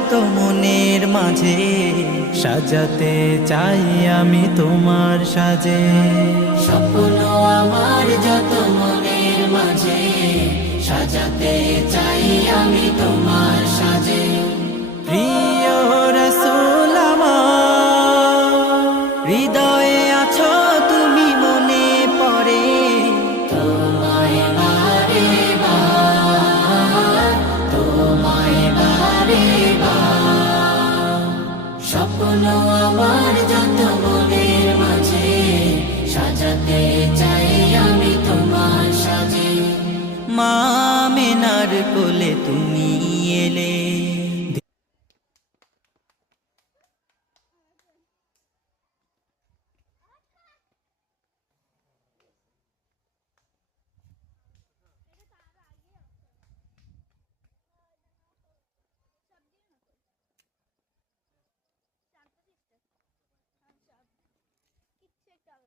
যত মনের মাঝে সাজাতে চাই আমি তোমার সাজে। স্বপ্ন আমার যত মনের মাঝে সাজাতে চাই আমি তোমার সাজে। প্রিয় রাসূল আমার, হৃদয়ে আছো তুমি মনে পড়ে তোমায় বারে বার, তোমায় বারে বার। স্বপ্ন আমার যত মনের মাঝে সাজাতে চাই আমি তোমার সাজে। মা আমিনার কোলে তুমি